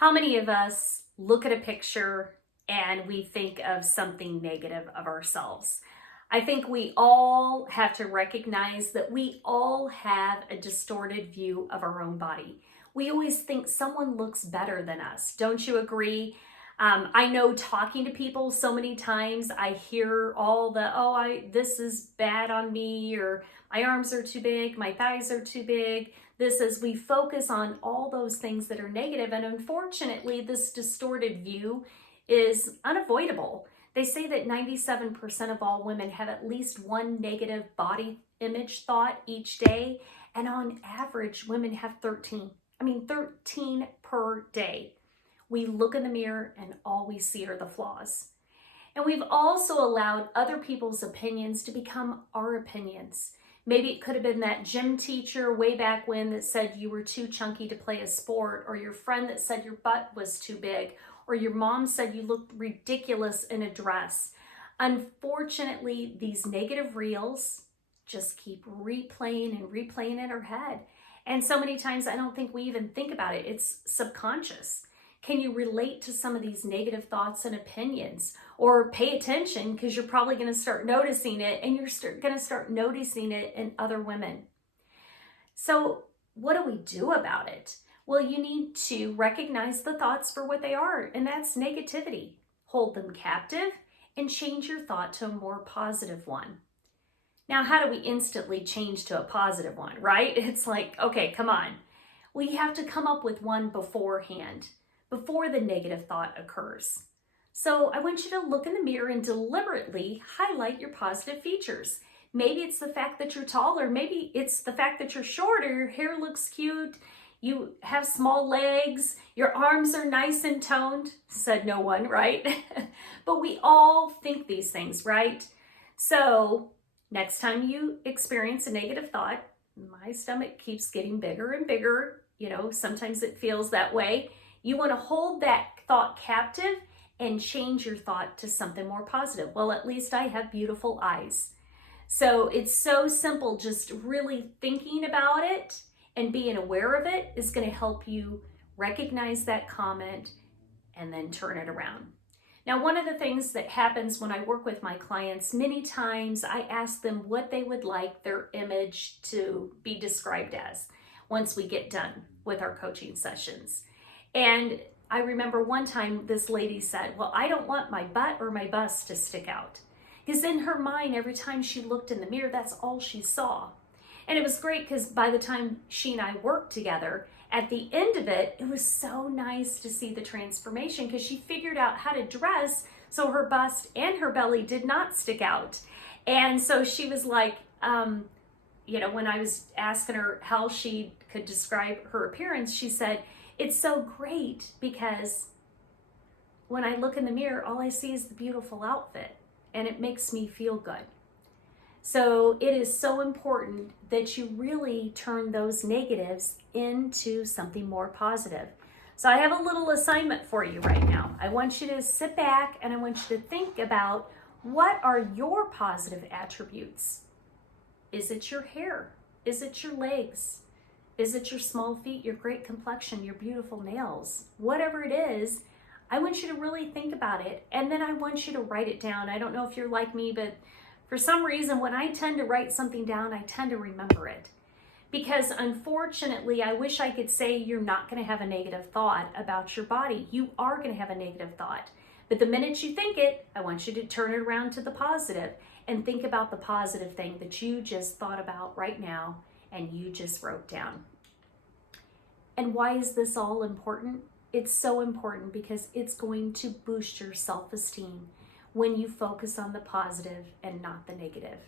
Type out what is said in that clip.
How many of us look at a picture and we think of something negative of ourselves? I think we all have to recognize that we all have a distorted view of our own body. We always think someone looks better than us. Don't you agree? I know talking to people so many times, I hear all the, this is bad on me, or my arms are too big, my thighs are too big. We focus on all those things that are negative. And unfortunately, this distorted view is unavoidable. They say that 97% of all women have at least one negative body image thought each day. And on average, women have 13. 13 per day. We look in the mirror and all we see are the flaws. And we've also allowed other people's opinions to become our opinions. Maybe it could have been that gym teacher way back when that said you were too chunky to play a sport, or your friend that said your butt was too big, or your mom said you looked ridiculous in a dress. Unfortunately, these negative reels just keep replaying and replaying in our head. And so many times I don't think we even think about it. It's subconscious. Can you relate to some of these negative thoughts and opinions? Or pay attention, because you're probably going to start noticing it, and you're going to start noticing it in other women. So what do we do about it? Well, you need to recognize the thoughts for what they are, and that's negativity. Hold them captive and change your thought to a more positive one. Now, how do we instantly change to a positive one, right? It's like, okay, come on. We have to come up with one beforehand, before the negative thought occurs. So I want you to look in the mirror and deliberately highlight your positive features. Maybe it's the fact that you're taller. Maybe it's the fact that you're shorter. Your hair looks cute. You have small legs. Your arms are nice and toned. Said no one, right? But we all think these things, right? So next time you experience a negative thought, my stomach keeps getting bigger and bigger. Sometimes it feels that way. You want to hold that thought captive and change your thought to something more positive. Well, at least I have beautiful eyes. So it's so simple. Just really thinking about it and being aware of it is going to help you recognize that comment and then turn it around. Now, one of the things that happens when I work with my clients, many times I ask them what they would like their image to be described as once we get done with our coaching sessions. And I remember one time this lady said, well, I don't want my butt or my bust to stick out. Because in her mind, every time she looked in the mirror, that's all she saw. And it was great because by the time she and I worked together, at the end of it, it was so nice to see the transformation, because she figured out how to dress so her bust and her belly did not stick out. And so she was like, when I was asking her how she could describe her appearance, she said, it's so great because when I look in the mirror, all I see is the beautiful outfit, and it makes me feel good. So it is so important that you really turn those negatives into something more positive. So I have a little assignment for you right now. I want you to sit back and I want you to think about, what are your positive attributes? Is it your hair? Is it your legs? Is it your small feet, your great complexion, your beautiful nails? Whatever it is, I want you to really think about it, and then I want you to write it down. I don't know if you're like me, but for some reason, when I tend to write something down, I tend to remember it. Because unfortunately, I wish I could say you're not going to have a negative thought about your body. You are going to have a negative thought. But the minute you think it, I want you to turn it around to the positive and think about the positive thing that you just thought about right now and you just wrote down. And why is this all important? It's so important because it's going to boost your self-esteem when you focus on the positive and not the negative.